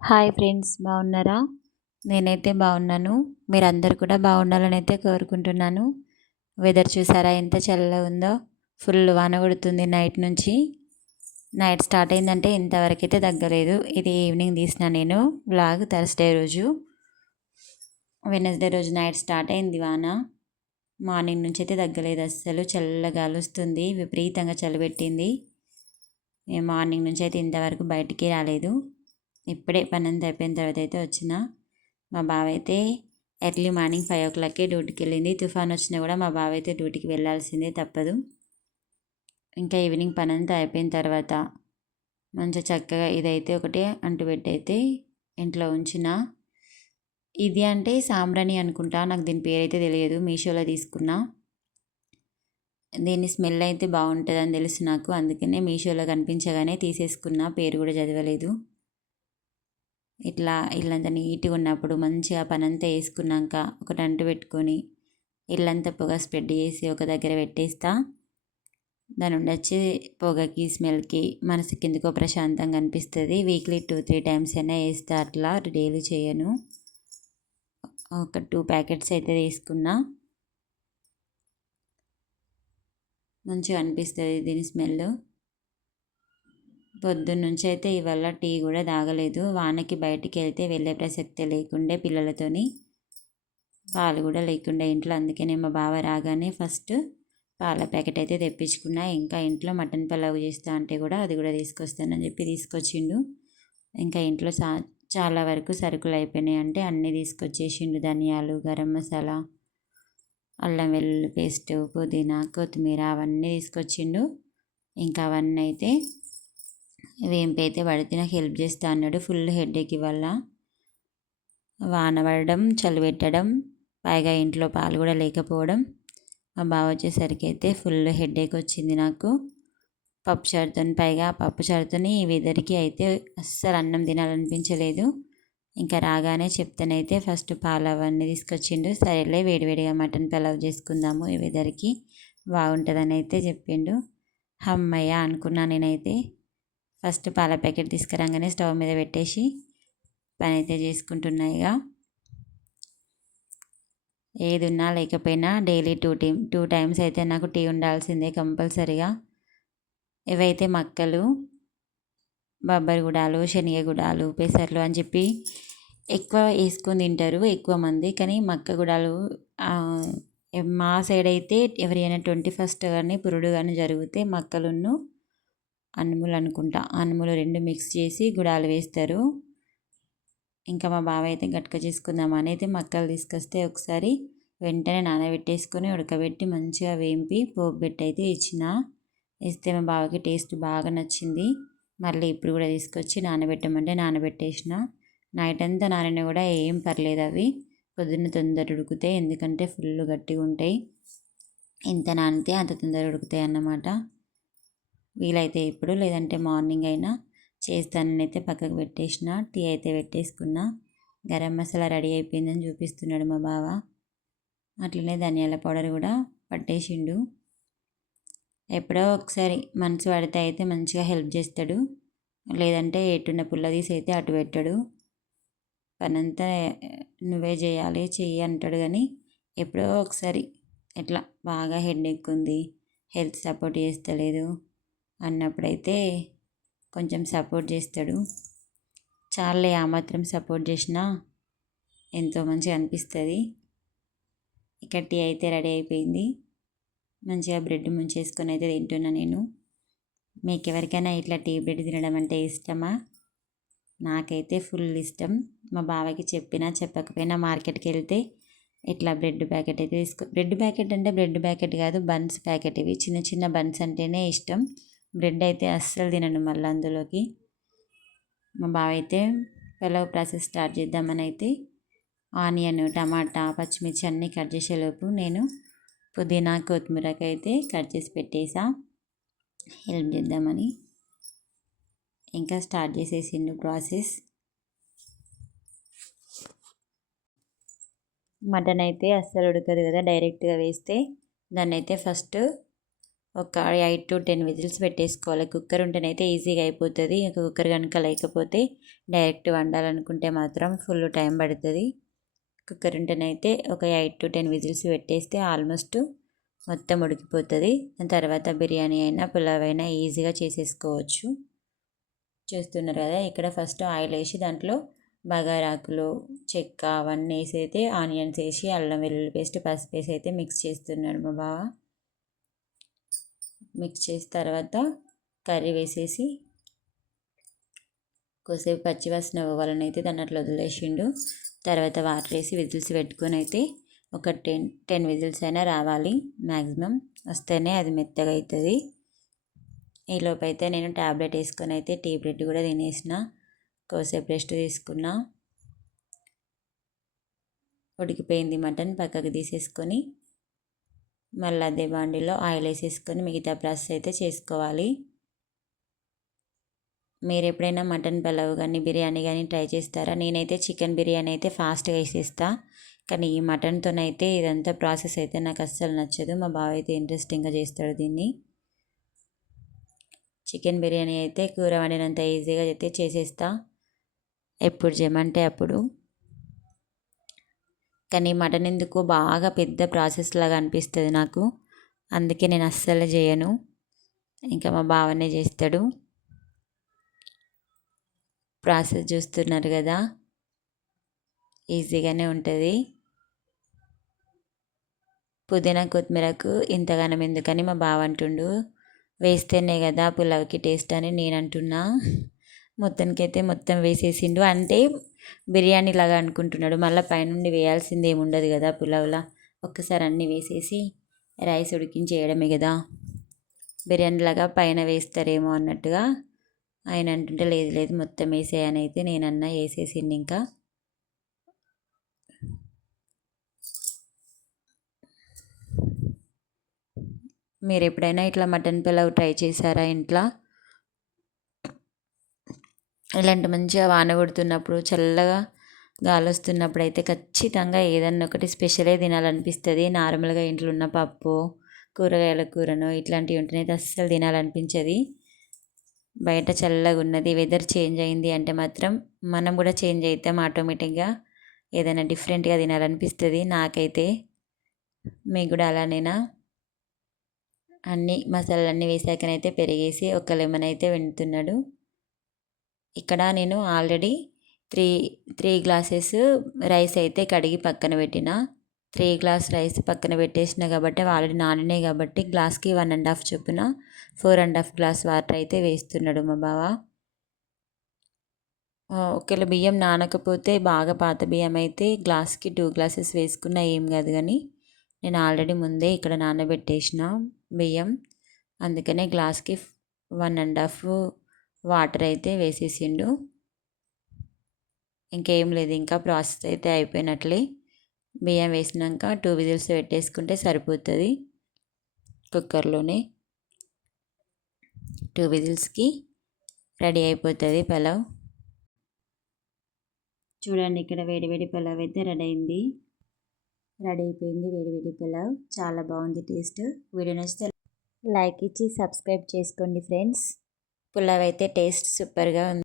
Hi friends బాగున్నారా? నేనైతే బాగున్నాను. మీరందరు కూడా బాగుండాలని అయితే కోరుకుంటున్నాను. వెదర్ చూసారా? ఎంత చల్లగా ఉందో. ఫుల్ వాన కొడుతుంది నైట్ నుంచి. నైట్ స్టార్ట్ అయిందంటే ఇంతవరకు అయితే తగ్గలేదు. ఇది ఈవినింగ్ తీసిన నేను. బ్లాగ్ థర్స్డే రోజు. వెనస్డే రోజు నైట్ స్టార్ట్ అయింది వాన. మార్నింగ్ నుంచి అయితే తగ్గలేదు. అస్సలు చల్లగా వస్తుంది విపరీతంగా చలి పెట్టింది. మార్నింగ్ నుంచి అయితే ఇంతవరకు బయటికి రాలేదు. ఇప్పుడే పని అంతా అయిపోయిన తర్వాత అయితే వచ్చిన. మా బావ అయితే ఎర్లీ మార్నింగ్ ఫైవ్ ఓ క్లాక్కి డ్యూటీకి వెళ్ళింది తుఫాన్ వచ్చినా కూడా మా బావ అయితే డ్యూటీకి వెళ్ళాల్సిందే తప్పదు. ఇంకా ఈవినింగ్ పని అంతా అయిపోయిన తర్వాత మంచిగా చక్కగా ఇదైతే ఒకటి అంటుపెట్టి అయితే ఇంట్లో ఉంచిన. ఇది అంటే సాంబ్రాణి అనుకుంటా. నాకు దీని పేరు అయితే తెలియదు. మీషోలో తీసుకున్నా. దీని స్మెల్ అయితే బాగుంటుందని తెలుసు నాకు. అందుకనే మీషోలో కనిపించగానే తీసేసుకున్నా. పేరు కూడా చదవలేదు. ఇట్లా ఇల్లంతా నీట్గా ఉన్నప్పుడు మంచిగా పనంతా వేసుకున్నాక ఒకటి అంటు పెట్టుకొని ఇల్లంతా పొగ స్ప్రెడ్ చేసి ఒక దగ్గర పెట్టేస్తా. దాని నుండి వచ్చి పొగకి స్మెల్కి మనసుకి ఎందుకో ప్రశాంతంగా అనిపిస్తుంది. వీక్లీ టూ త్రీ టైమ్స్ అయినా వేస్తా అట్లా డైలీ చేయను. ఒక టూ ప్యాకెట్స్ అయితే తీసుకున్నా. మంచిగా అనిపిస్తుంది దీని స్మెల్ పొద్దున్నుంచి అయితే ఇవాళ టీ కూడా తాగలేదు. వానకి బయటికి వెళ్తే వెళ్ళే ప్రసక్తే లేకుండే పిల్లలతోని పాలు కూడా లేకుండే ఇంట్లో. అందుకనే మా బావ రాగానే ఫస్ట్ పాల ప్యాకెట్ అయితే తెప్పించుకున్నా. ఇంకా ఇంట్లో మటన్ పలావ్ చేస్తా అంటే కూడా అది కూడా తీసుకొస్తానని చెప్పి తీసుకొచ్చిండు. ఇంకా ఇంట్లో చా చాలా వరకు సరుకులు అయిపోయినాయి అంటే అన్నీ తీసుకొచ్చేసిండు. ధనియాలు గరం మసాలా అల్లం వెల్లుల్లి పేస్ట్ పుదీనా కొత్తిమీర అవన్నీ తీసుకొచ్చిండు. ఇంకా అవన్నీ అయితే వేంపి అయితే పడితే నాకు హెల్ప్ చేస్తా అన్నాడు. ఫుల్ హెడేక్ వల్ల వాన పడడం చలి పెట్టడం పైగా ఇంట్లో పాలు కూడా లేకపోవడం. మా బావ వచ్చేసరికి అయితే ఫుల్ హెడేక్ వచ్చింది నాకు. పప్పు చారుతోని పైగా పప్పు చారుతోని ఈ వెదర్కి అయితే అస్సలు అన్నం తినాలనిపించలేదు. ఇంకా రాగానే చెప్తానైతే ఫస్ట్ పాలు అవన్నీ తీసుకొచ్చిండు. సరేలే వేడివేడిగా మటన్ పలావ్ చేసుకుందాము ఈ వెదర్కి బాగుంటుందని అయితే చెప్పిండు. అమ్మయ్య అనుకున్నా నేనైతే. ఫస్ట్ పాల ప్యాకెట్ తీసుకురాగానే స్టవ్ మీద పెట్టేసి పని అయితే చేసుకుంటున్నాయిగా ఏది ఉన్నా లేకపోయినా daily two tea two times అయితే నాకు టీ ఉండాల్సిందే కంపల్సరీగా. ఇవైతే మక్కలు బొబ్బరి గుడాలు శనగ గుడాలు పెసర్లు అని చెప్పి ఎక్కువ వేసుకొని తింటారు ఎక్కువ మంది. కానీ మక్క గుడాలు మా సైడ్ అయితే ఎవరైనా ట్వంటీ ఫస్ట్ కానీ పురుడు కానీ జరిగితే మక్కలున్ను అనుములు అనుకుంటా. అనుములు రెండు మిక్స్ చేసి గుడాలు వేస్తారు. ఇంకా మా బావ అయితే గట్క చేసుకుందామని అయితే మక్కలు తీసుకొస్తే ఒకసారి వెంటనే నానబెట్టేసుకొని ఉడకబెట్టి మంచిగా వేంపి పోపుబెట్టి అయితే ఇచ్చిన ఇస్తే మా బావకి టేస్ట్ బాగా నచ్చింది. మళ్ళీ ఇప్పుడు కూడా తీసుకొచ్చి నానబెట్టమంటే నానబెట్టేసిన. నైట్ అంతా నానిన కూడా ఏం పర్లేదు అవి. పొద్దున్న తొందర ఉడుకుతాయి ఎందుకంటే ఫుల్ గట్టిగా ఉంటాయి. ఎంత నానితే అంత తొందర ఉడుకుతాయి అన్నమాట. వీలైతే ఇప్పుడు లేదంటే మార్నింగ్ అయినా చేస్తానని అయితే పక్కకు పెట్టేసిన టీ అయితే పెట్టేసుకున్నా. గరం మసాలా రెడీ అయిపోయిందని చూపిస్తున్నాడు మా బావ. అట్లనే ధనియాల పౌడర్ కూడా పట్టేసిండు. ఎప్పుడో ఒకసారి మనసు పడితే అయితే మంచిగా హెల్ప్ చేస్తాడు. లేదంటే ఎటున్న పుల్ల తీసి అయితే అటు పెట్టాడు. పనంతా నువ్వే చేయాలి చెయ్యి అంటాడు కానీ ఎప్పుడో ఒకసారి ఎట్లా బాగా హెడ్ ఉంది హెల్త్ సపోర్ట్ చేస్తలేదు. అన్నప్పుడైతే కొంచెం సపోర్ట్ చేస్తాడు. చాలే ఆ మాత్రం సపోర్ట్ చేసినా ఎంతో మంచిగా అనిపిస్తుంది. ఇక టీ అయితే రెడీ అయిపోయింది. మంచిగా బ్రెడ్ ముంచేసుకొని అయితే తింటున్నా నేను. మీకు ఎవరికైనా ఇట్లా టీ బ్రెడ్ తినడం అంటే ఇష్టమా? నాకైతే ఫుల్ ఇష్టం. మా బావకి చెప్పినా చెప్పకపోయినా మార్కెట్కి వెళ్తే ఇట్లా బ్రెడ్ ప్యాకెట్ అయితే తీసుకో బ్రెడ్ ప్యాకెట్ అంటే బ్రెడ్ ప్యాకెట్ కాదు బన్స్ ప్యాకెట్ ఇవి. చిన్న చిన్న బన్స్ అంటేనే ఇష్టం. బ్రెడ్ అయితే అస్సలు తినను మళ్ళీ అందులోకి. మా బావ అయితే పలావ్ ప్రాసెస్ స్టార్ట్ చేద్దామని అయితే ఆనియన్ టమాటా పచ్చిమిర్చి అన్నీ కట్ చేసేలోపు నేను పుదీనా కొత్తిమీరకి అయితే కట్ చేసి పెట్టేసా. హెల్ప్ చేద్దామని ఇంకా స్టార్ట్ చేసేసిండు ప్రాసెస్. మటన్ అయితే అస్సలు ఉడకదు కదా డైరెక్ట్గా వేస్తే దాన్ని అయితే ఫస్ట్ ఒక ఎయిట్ టు టెన్ విజిల్స్ పెట్టేసుకోవాలి. కుక్కర్ ఉంటేనైతే ఈజీగా అయిపోతుంది. ఇంకా కుక్కర్ కనుక లేకపోతే డైరెక్ట్ వండాలనుకుంటే మాత్రం ఫుల్ టైం పడుతుంది. కుక్కర్ ఉంటేనైతే ఒక ఎయిట్ టు టెన్ విజిల్స్ పెట్టేస్తే ఆల్మోస్ట్ మొత్తం ఉడికిపోతుంది. దాని తర్వాత బిర్యానీ అయినా పులావ్ అయినా ఈజీగా చేసేసుకోవచ్చు. చూస్తున్నారు కదా ఇక్కడ ఫస్ట్ ఆయిల్ వేసి దాంట్లో బగారాకులు చెక్క అవన్నీ వేసి అయితే ఆనియన్స్ వేసి అల్లం వెల్లుల్లి పేస్ట్ పసుపు వేసి అయితే మిక్స్ చేస్తున్నాడు మా బావ. మిక్స్ చేసిన తర్వాత కర్రీ వేసేసి కొద్దిసేపు పచ్చివాసన ఇవ్వాలని అయితే దాన్ని అట్లా వదిలేసిండు. తర్వాత వాటర్ వేసి విజిల్స్ పెట్టుకొని అయితే ఒక టెన్ టెన్ విజిల్స్ అయినా రావాలి మ్యాక్సిమం వస్తేనే అది మెత్తగా అవుతుంది ఈలోపు అయితే నేను ట్యాబ్లెట్ వేసుకొని అయితే టీ బ్రెడ్ కూడా తినేసిన. కొద్దిసేపు రెస్ట్ తీసుకున్నా. ఉడికిపోయింది మటన్ పక్కకు తీసేసుకొని మళ్ళీ అదే బాండీలో ఆయిల్ వేసేసుకొని మిగతా ప్రాసెస్ అయితే చేసుకోవాలి. మీరు ఎప్పుడైనా మటన్ పలావ్ కానీ బిర్యానీ కానీ ట్రై చేస్తారా? నేనైతే చికెన్ బిర్యానీ అయితే ఫాస్ట్గా వేసేస్తా. కానీ ఈ మటన్తోనైతే ఇదంతా ప్రాసెస్ అయితే నాకు అస్సలు నచ్చదు. మా బావ అయితే ఇంట్రెస్టింగ్గా చేస్తాడు దీన్ని. చికెన్ బిర్యానీ అయితే కూర వండినంత ఈజీగా అయితే చేసేస్తా. ఎప్పుడు చేయమంటే అప్పుడు. కానీ మటన్ ఎందుకు బాగా పెద్ద ప్రాసెస్ లాగా అనిపిస్తుంది నాకు. అందుకే నేను అస్సలు చేయను. ఇంకా మా బావనే చేస్తాడు. ప్రాసెస్ చూస్తున్నారు కదా. ఈజీగానే ఉంటుంది. పుదీనా కొత్తిమీరకు ఇంతగానం ఎందుకని మా బావ అంటుండు. వేస్తేనే కదా పులావ్కి టేస్ట్ అని నేను అంటున్నా. మొత్తానికి అయితే మొత్తం వేసేసిండు. అంటే బిర్యానీ లాగా అనుకుంటున్నాడు. మళ్ళీ పైనుండి వేయాల్సింది ఏమి ఉండదు కదా పులావ్లా. ఒక్కసారి అన్నీ వేసేసి రైస్ ఉడికించేయడమే కదా. బిర్యానీ లాగా పైన వేస్తారేమో అన్నట్టుగా ఆయన అంటుంటే లేదు లేదు మొత్తం వేసేయని అయితే నేనన్నా వేసేసిండు ఇంకా. మీరు ఎప్పుడైనా ఇట్లా మటన్ పులావ్ ట్రై చేశారా ఇంట్లో? ఇలాంటి మంచిగా వాన కొడుతున్నప్పుడు చల్లగా గాలి వస్తున్నప్పుడు అయితే ఖచ్చితంగా ఏదన్నా ఒకటి స్పెషలే తినాలనిపిస్తుంది. నార్మల్గా ఇంట్లో ఉన్న పప్పు కూరగాయల కూరను ఇట్లాంటివి ఉంటేనైతే అస్సలు తినాలనిపించదు. బయట చల్లగా ఉన్నది వెదర్ చేంజ్ అయింది అంటే మాత్రం మనం కూడా చేంజ్ అవుతాం ఆటోమేటిక్గా. ఏదైనా డిఫరెంట్గా తినాలనిపిస్తుంది. నాకైతే మీకు కూడా అలానేనా? అన్నీ మసాలాలన్నీ వేసాకనైతే పెరిగేసి ఒక లెమన్ అయితే వెండుతున్నాడు. ఇక్కడ నేను already three three glasses rice అయితే కడిగి పక్కన పెట్టిన. త్రీ గ్లాస్ రైస్ పక్కన పెట్టేసిన కాబట్టి ఆల్రెడీ నానినాయి కాబట్టి గ్లాస్కి వన్ అండ్ హాఫ్ చొప్పున four and half glass water అయితే వేస్తున్నాడు మా బావ. ఒకవేళ బియ్యం నానకపోతే బాగా పాత బియ్యం అయితే గ్లాస్కి టూ గ్లాసెస్ వేసుకున్నా ఏం కాదు కానీ నేను ఆల్రెడీ ముందే ఇక్కడ నానబెట్టేసిన బియ్యం. అందుకనే గ్లాస్కి వన్ అండ్ హాఫ్ వాటర్ అయితే వేసేసిండు. ఇంకేం లేదు ఇంకా ప్రాసెస్ అయితే అయిపోయినట్లే. బియ్యం వేసినాక టూ విజిల్స్ పెట్టేసుకుంటే సరిపోతుంది కుక్కర్లోనే. టూ విజిల్స్కి రెడీ అయిపోతుంది పలావ్. చూడండి ఇక్కడ వేడివేడి పలావ్ అయితే రెడీ అయింది. రెడీ అయిపోయింది వేడివేడి పలావ్. చాలా బాగుంది టేస్ట్. వీడియో నచ్చితే లైక్ ఇచ్చి సబ్స్క్రైబ్ చేసుకోండి ఫ్రెండ్స్. పులావ్ అయితే టేస్ట్ సూపర్గా ఉంది.